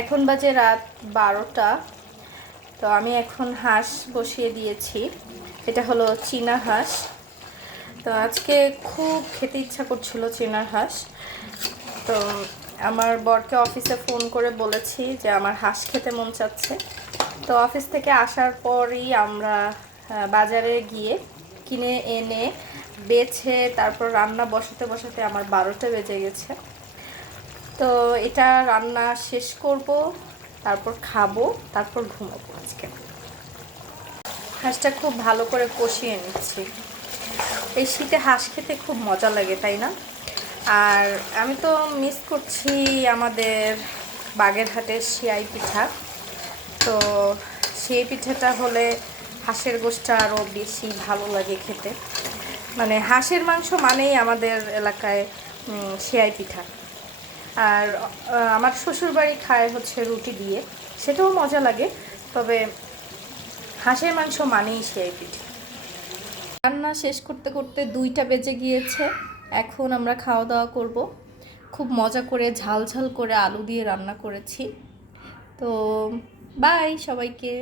এখন বাজে রাত 12টা। তো আমি এখন হাঁস বসিয়ে দিয়েছি। এটা হলো চীনা হাঁস। তো আজকে খুব খেতে ইচ্ছা করছিল চীনা হাঁস। তো আমার বরকে অফিসে ফোন করে বলেছি যে আমার হাঁস খেতে মন চাচ্ছে। তো অফিস থেকে আসার পরই আমরা বাজারে গিয়ে কিনে এনে বেছে তারপর রান্না বসাতে বসাতে আমার 12টা বেজে গেছে। তো এটা রান্না শেষ করব, তারপর খাবো, তারপর ঘুমাবো। আজকে হাঁসটা খুব ভালো করে কষিয়ে নিচ্ছি। এই শীতে হাঁস খেতে খুব মজা লাগে, তাই না? আর আমি তো মিস করছি আমাদের বাগেরহাটের সিআই পিঠা। তো সেই পিঠাটা হলে হাঁসের গোশটা আরও বেশি ভালো লাগে খেতে। মানে হাঁসের মাংস মানেই আমাদের এলাকায় সিআই পিঠা। আর আমার শ্বশুরবাড়ি খায় হচ্ছে রুটি দিয়ে, সেটাও মজা লাগে। তবে হাঁসের মাংস মানেই সিআই পিঠা। রান্না শেষ করতে করতে 2টা বেজে গিয়েছে। এখন আমরা খাওয়া দাওয়া করব। খুব মজা করে ঝাল ঝাল করে আলু দিয়ে রান্না করেছি। তো বাই সবাইকে।